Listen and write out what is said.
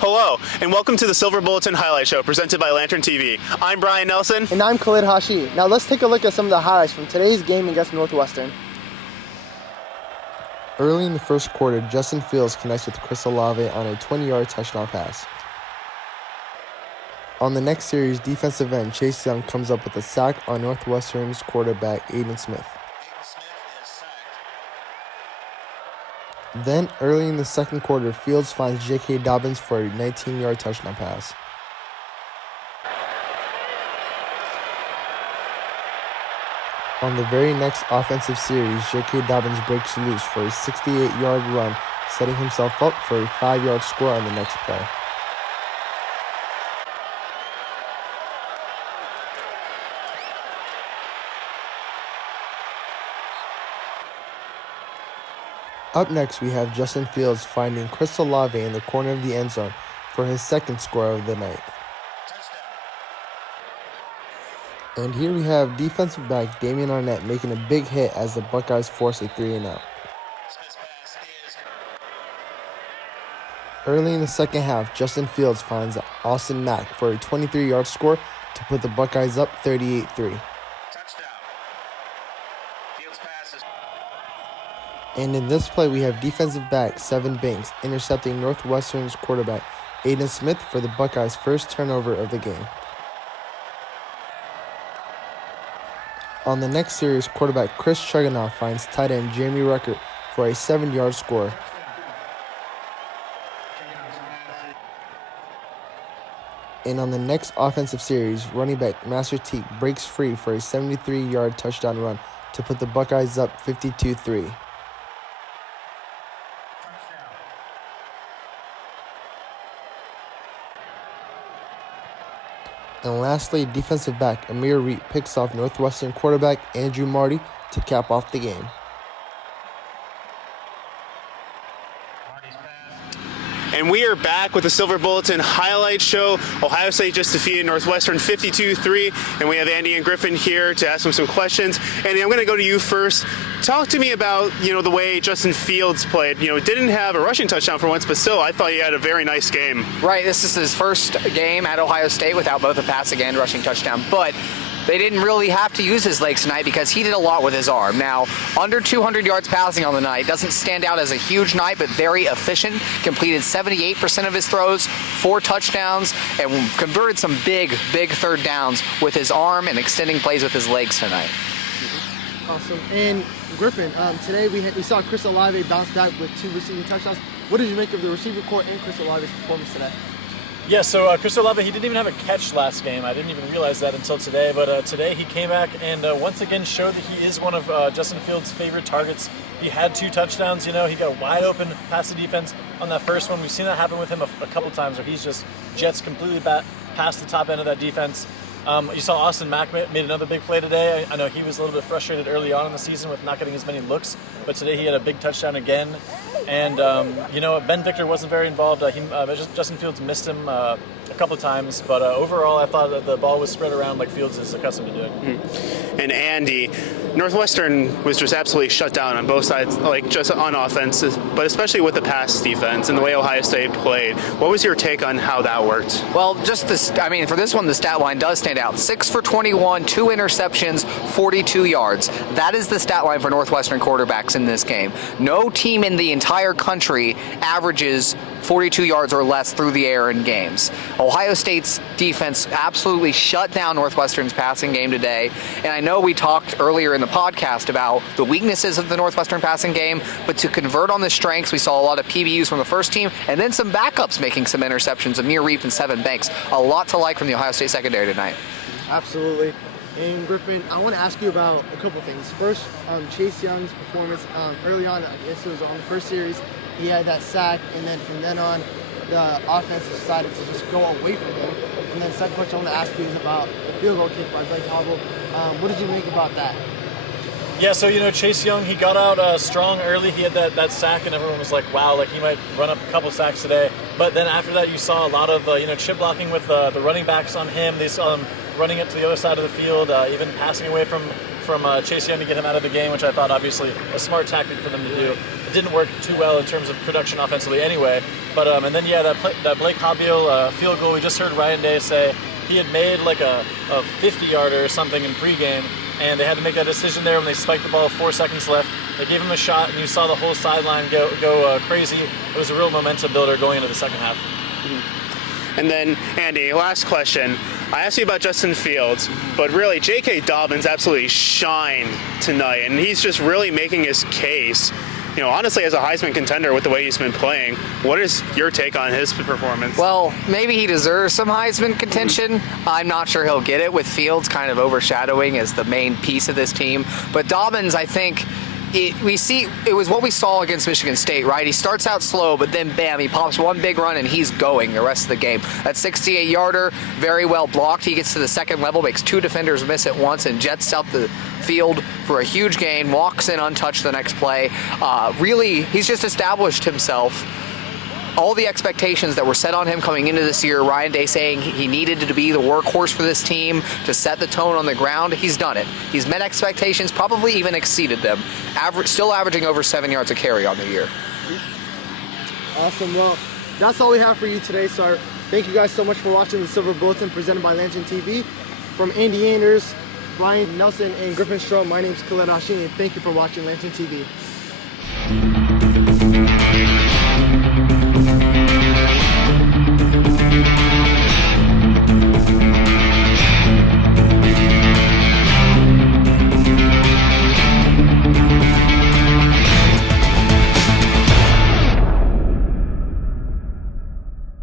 Hello, and welcome to the Silver Bulletin Highlight Show presented by Lantern TV. I'm Brian Nelson. And I'm Khalid Hashi. Now let's take a look at some of the highlights from today's game against Northwestern. Early in the first quarter, Justin Fields connects with Chris Olave on a 20-yard touchdown pass. On the next series, defensive end Chase Young comes up with a sack on Northwestern's quarterback Aiden Smith. Then, early in the second quarter, Fields finds J.K. Dobbins for a 19-yard touchdown pass. On the very next offensive series, J.K. Dobbins breaks loose for a 68-yard run, setting himself up for a 5-yard score on the next play. Up next, we have Justin Fields finding Chris Olave in the corner of the end zone for his second score of the night. And here we have defensive back Damian Arnett making a big hit as the Buckeyes force a 3-and-out. Early in the second half, Justin Fields finds Austin Mack for a 23-yard score to put the Buckeyes up 38-3. And in this play, we have defensive back Sevyn Banks intercepting Northwestern's quarterback Aiden Smith for the Buckeyes' first turnover of the game. On the next series, quarterback Chris Chuganoff finds tight end Jeremy Ruckert for a 7-yard score. And on the next offensive series, running back Master Teague breaks free for a 73-yard touchdown run to put the Buckeyes up 52-3. And lastly, defensive back Amir Reed picks off Northwestern quarterback Andrew Marty to cap off the game. And we are back with the Silver Bulletin Highlight Show. Ohio State just defeated Northwestern 52-3, and we have Andy and Griffin here to ask them some questions. Andy, I'm going to go to you first. Talk to me about, the way Justin Fields played. Didn't have a rushing touchdown for once, but still, I thought he had a very nice game. Right, this is his first game at Ohio State without both a passing and rushing touchdown, but they didn't really have to use his legs tonight because he did a lot with his arm. Now, under 200 yards passing on the night doesn't stand out as a huge night, but very efficient. Completed 78% of his throws, 4 touchdowns, and converted some big third downs with his arm and extending plays with his legs tonight. Awesome. And Griffin, today we saw Chris Olave bounce back with 2 receiving touchdowns. What did you make of the receiver corps and Chris Olave's performance today? Yeah, so Chris Olave, he didn't even have a catch last game. I didn't even realize that until today. But today he came back and once again showed that he is one of Justin Fields' favorite targets. He had 2 touchdowns. He got wide open past the defense on that first one. We've seen that happen with him a couple times where he's just jets completely past the top end of that defense. You saw Austin Mack made another big play today. I know he was a little bit frustrated early on in the season with not getting as many looks, but today he had a big touchdown again. And, Ben Victor wasn't very involved. Justin Fields missed him a couple of times, but overall I thought that the ball was spread around like Fields is accustomed to doing. And Andy, Northwestern was just absolutely shut down on both sides, like just on offense, but especially with the pass defense and the way Ohio State played. What was your take on how that worked? Well, for this one, the stat line does stand out. 6 for 21, 2 interceptions, 42 yards. That is the stat line for Northwestern quarterbacks in this game. No team in the entire country averages 42 yards or less through the air in games. Ohio State's defense absolutely shut down Northwestern's passing game today. And I know we talked earlier in the podcast about the weaknesses of the Northwestern passing game, but to convert on the strengths, we saw a lot of PBUs from the first team and then some backups making some interceptions, Amir Reed and Sevyn Banks. A lot to like from the Ohio State secondary tonight. Absolutely. And Griffin, I want to ask you about a couple things. First, Chase Young's performance early on. I guess it was on the first series. He had that sack, and then from then on, the offense decided to just go away from him. And then the second question I want to ask you is about the field goal kick by Blake Hobble. What did you make about that? Yeah, so Chase Young, he got out strong early. He had that sack, and everyone was like, "Wow, like he might run up a couple sacks today." But then after that, you saw a lot of chip blocking with the running backs on him. They saw him running it to the other side of the field, even passing away from Chase Young to get him out of the game, which I thought obviously a smart tactic for them to do. It didn't work too well in terms of production offensively anyway. But and then that Blake Hobbiel field goal, we just heard Ryan Day say he had made like a 50-yarder or something in pregame, and they had to make that decision there when they spiked the ball with 4 seconds left. They gave him a shot, and you saw the whole sideline go crazy. It was a real momentum builder going into the second half. And then, Andy, last question. I asked you about Justin Fields, but really, J.K. Dobbins absolutely shined tonight, and he's just really making his case. Honestly, as a Heisman contender with the way he's been playing, what is your take on his performance? Well, maybe he deserves some Heisman contention. I'm not sure he'll get it with Fields kind of overshadowing as the main piece of this team. But Dobbins, I think, it was what we saw against Michigan State, right? He starts out slow, but then bam, he pops one big run and he's going the rest of the game. That 68-yarder, very well blocked. He gets to the second level, makes 2 defenders miss it once, and jets out the field for a huge gain, walks in untouched the next play. Really, he's just established himself. All the expectations that were set on him coming into this year, Ryan Day saying he needed to be the workhorse for this team to set the tone on the ground, he's done it. He's met expectations, probably even exceeded them, still averaging over 7 yards a carry on the year. Awesome. Well, that's all we have for you today, Sart. Thank you guys so much for watching the Silver Bulletin presented by Lantern TV. From Andy Anders, Brian Nelson, and Griffin Strom, my name is Khaled Hashimi, and thank you for watching Lantern TV.